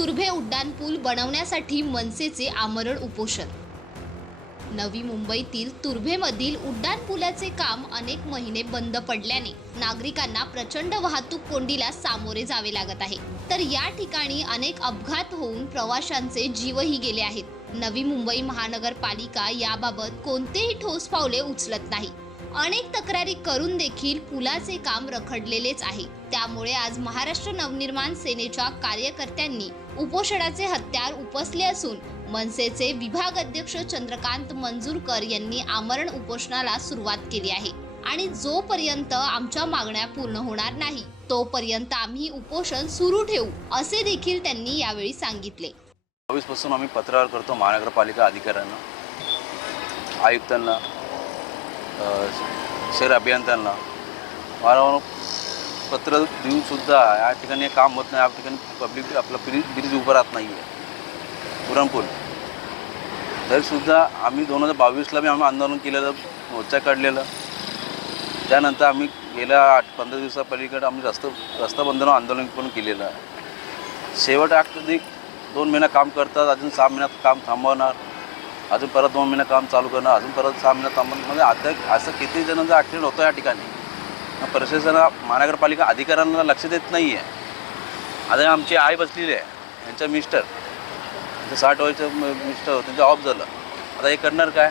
तुर्भे उड्डाणपूल बनवण्यासाठी मनसेचे आमरण उपोषण. नवी मुंबईतील तुर्भेमधील उड्डाणपुलाचे काम अनेक महिने बंद पडल्याने नागरिकांना प्रचंड वाहतूक कोंडीला सामोरे जावे लागत आहे. तर या ठिकाणी अनेक अपघात होऊन प्रवाशांचे जीवही गेले आहेत. नवी मुंबई महानगरपालिका याबाबत कोणतेही ठोस पावले उचलत नाही. अनेक तक्रारी करून देखील पुलाचे काम रखडलेलेच आहे. त्यामुळे आज महाराष्ट्र नवनिर्माण सेनेच्या कार्यकर्त्यांनी उपोषणाचे हत्यार उपसले असून मनसेचे विभाग अध्यक्ष चंद्रकांत मंजूरकर यांनी आमरण उपोषणाला सुरुवात केली आहे. आणि जोपर्यंत आमच्या मागण्या पूर्ण होणार नाही तोपर्यंत आम्ही उपोषण सुरू ठेवू असे देखील त्यांनी यावेळी सांगितले. पासून आम्ही पत्रावर करतो महानगरपालिका अधिकाऱ्यांना आयुक्तांना शहर अभियंत्यांना. वारंवार पत्र देऊनसुद्धा या ठिकाणी काम होत नाही. या ठिकाणी पब्लिक आपलं ब्रिज ब्रिज उभं राहत नाही आहे पुरणपूर तरीसुद्धा आम्ही दोन हजार बावीसला बी आम्ही आंदोलन केलेलं मोर्चा काढलेलं. त्यानंतर आम्ही गेल्या आठ पंधरा दिवसापलीकडे आम्ही रस्ता रस्ता बंधन आंदोलन पण केलेलं आहे. शेवट अगदी दोन महिना काम करतात. अजून सहा महिन्यात काम थांबवणार. अजून परत दोन महिने काम चालू करणं अजून परत सहा महिन्यात थांबणं. म्हणजे आता असं किती जणांचा ॲक्सिडेंट होतो या ठिकाणी प्रशासन महानगरपालिका अधिकाऱ्यांना लक्ष देत नाही आहे आता आमची आई बसलेली आहे यांच्या मिस्टर साठ वर्षाचं मिस्टर मिस्टर त्यांचं ऑफ झालं. आता हे करणार काय?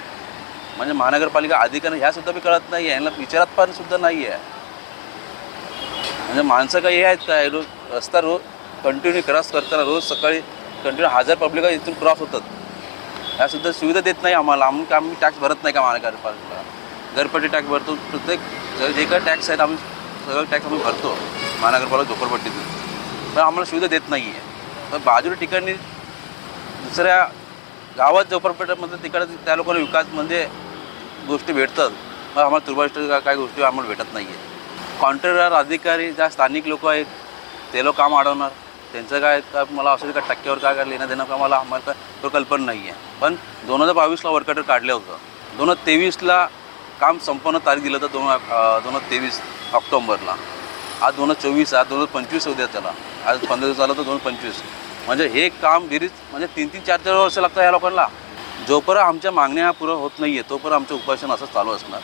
म्हणजे महानगरपालिका अधिकारी ह्यासुद्धा बी कळत नाही आहे यांना विचारात पण सुद्धा नाही आहे म्हणजे माणसं काही हे आहेत काय? रोज रस्ता रोज कंटिन्यू क्रॉस करताना रोज सकाळी कंटिन्यू हजार पब्लिक इथून क्रॉस होतात. ह्या सुद्धा सुविधा देत नाही आम्हाला. आम्ही आम्ही टॅक्स भरत नाही का आम्हाला महानगरपालिका घरपट्टी टॅक्स भरतो. प्रत्येक जे- काही टॅक्स आहेत आम्ही सगळं टॅक्स आम्ही भरतो. महानगरपालिका झोपडपट्टीतून. पण आम्हाला सुविधा देत नाही आहे तर बाजूला ठिकाणी दुसऱ्या गावात झोपडपट्ट्यामध्ये तिकडे त्या लोकांना विकास म्हणजे गोष्टी भेटतात. पण आम्हाला तुर्भाष्ट काय गोष्टी आम्हाला भेटत नाही आहे कॉन्ट्रॅक्टर अधिकारी ज्या स्थानिक लोक आहेत ते लोक काम अडवणार. त्यांचं काय का मला असं का टक्क्यावर काय काय लेणं देणं का मला आम्हाला काय तो कल्पना नाही आहे पण दोन हजार बावीसला वर्कआउट काढलं होतं. दोन हजार तेवीसला काम संपन्न तारीख दिलं होतं दोन दोन हजार तेवीस ऑक्टोंबरला. आज दोन हजार चोवीस आज दोन हजार पंचवीस उद्या त्याला आज पंधरा दिवस झालं तर दोन हजार पंचवीस. म्हणजे हे काम गिरीच म्हणजे तीन तीन चार चार वर्ष लागतं या लोकांना. जोपर्यंत आमच्या मागण्या पुरं होत नाही आहे तोपर्यंत आमचं उपोषण असं चालू असणार.